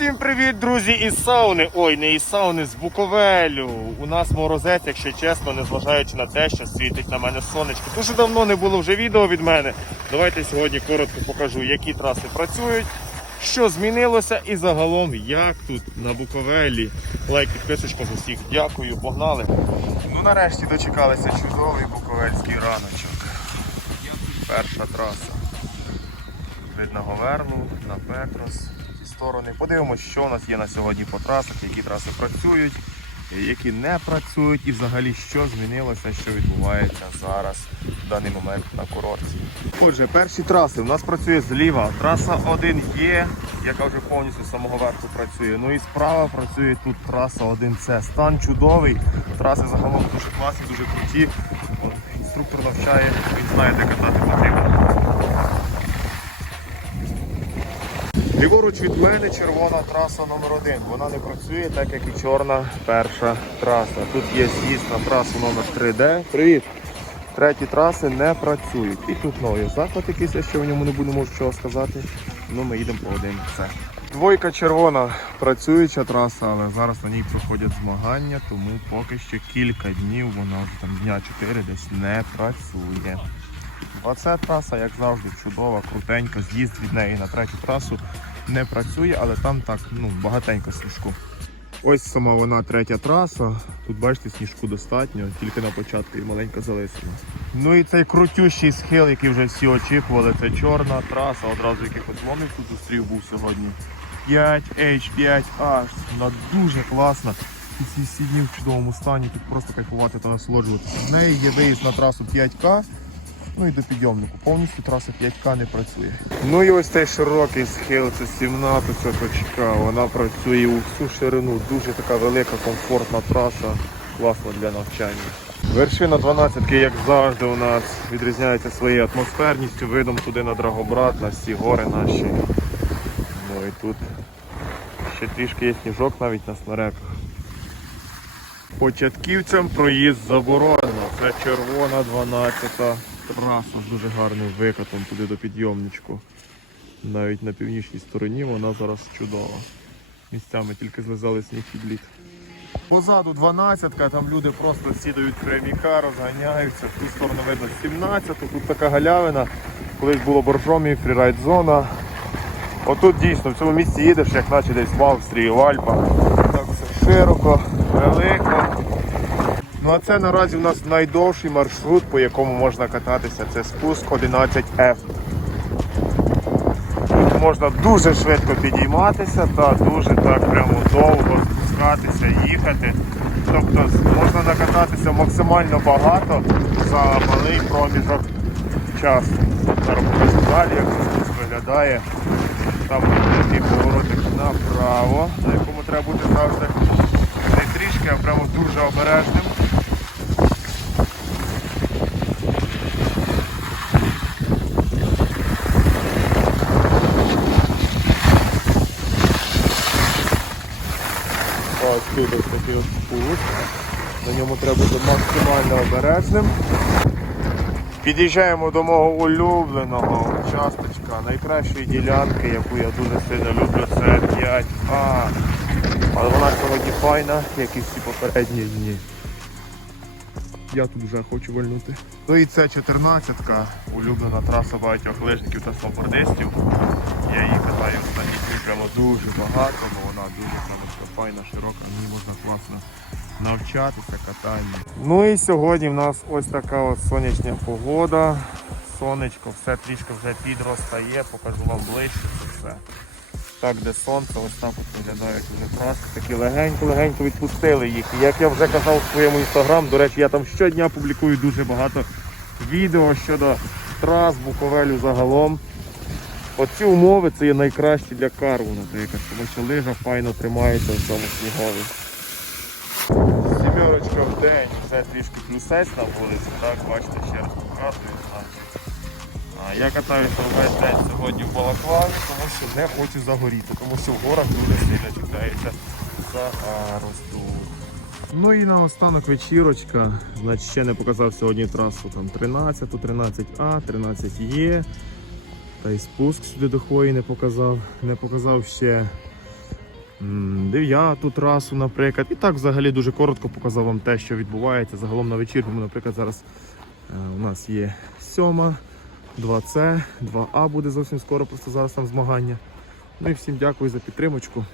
Усім привіт, друзі, із сауни. Ой, не із сауни, з Буковелю. У нас морозець, якщо чесно, незважаючи на те, що світить на мене сонечко. Дуже давно не було вже відео від мене. Давайте сьогодні коротко покажу, які траси працюють, що змінилося і загалом як тут на Буковелі. Лайк, підписочка з усіх. Дякую, погнали. Ну нарешті дочекалися чудовий буковельський раночок. Перша траса. Видно Говерну, на Петрос, сторони. Подивимось, що у нас є на сьогодні по трасах, які траси працюють, які не працюють і взагалі що змінилося, що відбувається зараз в даний момент на курорті. Отже, перші траси. У нас працює зліва. Траса 1 є, яка вже повністю з самого верху працює. Ну і справа працює тут траса 1С. Стан чудовий. Траси загалом дуже класні, дуже круті. Інструктор навчає, він знає, де катати потрібно. Ліворуч від мене червона траса номер 1 Вона не працює так, як і чорна перша траса. Тут є з'їзд на трасу номер 3D. Привіт! Треті траси не працюють. І тут новий заклад якийсь, я ще в ньому не буду можу чого сказати. Ну ми їдемо по один це. Двойка червона працююча траса, але зараз на ній проходять змагання, тому поки що кілька днів вона вже там дня 4 десь не працює. Оце траса, як завжди, чудова, крутенька. З'їзд від неї на третю трасу не працює, але там так ну, багатенько сніжку. Ось сама вона третя траса. Тут бачите, сніжку достатньо, тільки на початку і маленька залисина. Ну і цей крутющий схил, який вже всі очікували, це чорна траса, одразу яких отломів тут зустрів був сьогодні. 5H5H. Вона дуже класна. Ці всі дні в чудовому стані, тут просто кайфувати та насолоджуватися. В неї є виїзд на трасу 5К. Ну і до підйомнику. Повністю траса 5К не працює. Ну і ось цей широкий схил, це 17 точка. Вона працює у всю ширину. Дуже така велика, комфортна траса. Класна для навчання. Вершина 12 як завжди, у нас відрізняється своєю атмосферністю, видом туди на Драгобрат, на всі гори наші. Ну і тут ще трішки є сніжок навіть на снареках. Початківцям проїзд заборонено. Це червона 12 траса з дуже гарним викатом туди до підйомничку. Навіть на північній стороні вона зараз чудова. Місцями тільки злизали сніг під лід. Позаду 12-ка, там люди просто сідають пряміка, розганяються. В ту сторону видно 17 тут така галявина. Колись було боржомі, фрірайд зона. Отут дійсно в цьому місці їдеш, як наче десь в Австрії, в Альпах. Так все широко, велико. Ну а це наразі у нас найдовший маршрут, по якому можна кататися. Це спуск 11F. Тут можна дуже швидко підійматися та дуже так прямо довго спускатися, їхати. Тобто можна накататися максимально багато за малий проміжок часу. Зараз далі, як спуск виглядає. Там такий поворотик направо, на якому треба бути завжди не трішки, а прямо дуже обережним. Ось такий ось спуск. На ньому треба бути максимально обережним. Під'їжджаємо до мого улюбленого участочка, найкращої ділянки, яку я дуже сильно люблю, це 5А. Але вона сьогодні файна, як і всі попередні дні. Я тут вже хочу вальнути. Ну і це 14-ка, улюблена траса багатьох лижників та сноубордистів. Я її катаю останні прямо дуже багато, бо вона дуже прямо файна, широка, в ній можна класно навчатися катанню. Ну і сьогодні в нас ось така от сонячна погода. Сонечко, все трішки вже підростає, покажу вам ближче це все. Так, де сонце, ось так от виглядають вже краски, такі легенько-легенько відпустили їх. Як я вже казав у своєму інстаграм, до речі, я там щодня публікую дуже багато відео щодо трас Буковелю загалом. Оці умови це є найкращі для карву, наприклад, тому що лижа файно тримається в цьому снігові. Сімерочка в день, все трішки плюсець на вулиці, так, бачите, ще раз показую. А я катаюся весь день сьогодні в балаклаві, тому що не хочу загоріти, тому що в горах дуже сильно чекається загаросту. Ну і наостанок вечірочка. Значить, ще не показав сьогодні трасу там 13, 13А, 13Е. Та й спуск сюди до хвої не показав. Не показав ще дев'яту трасу, наприклад. І так взагалі дуже коротко показав вам те, що відбувається загалом на вечірньому. Наприклад, зараз е, у нас є сьома, 2С, 2А буде зовсім скоро, просто зараз там змагання. Ну і всім дякую за підтримочку.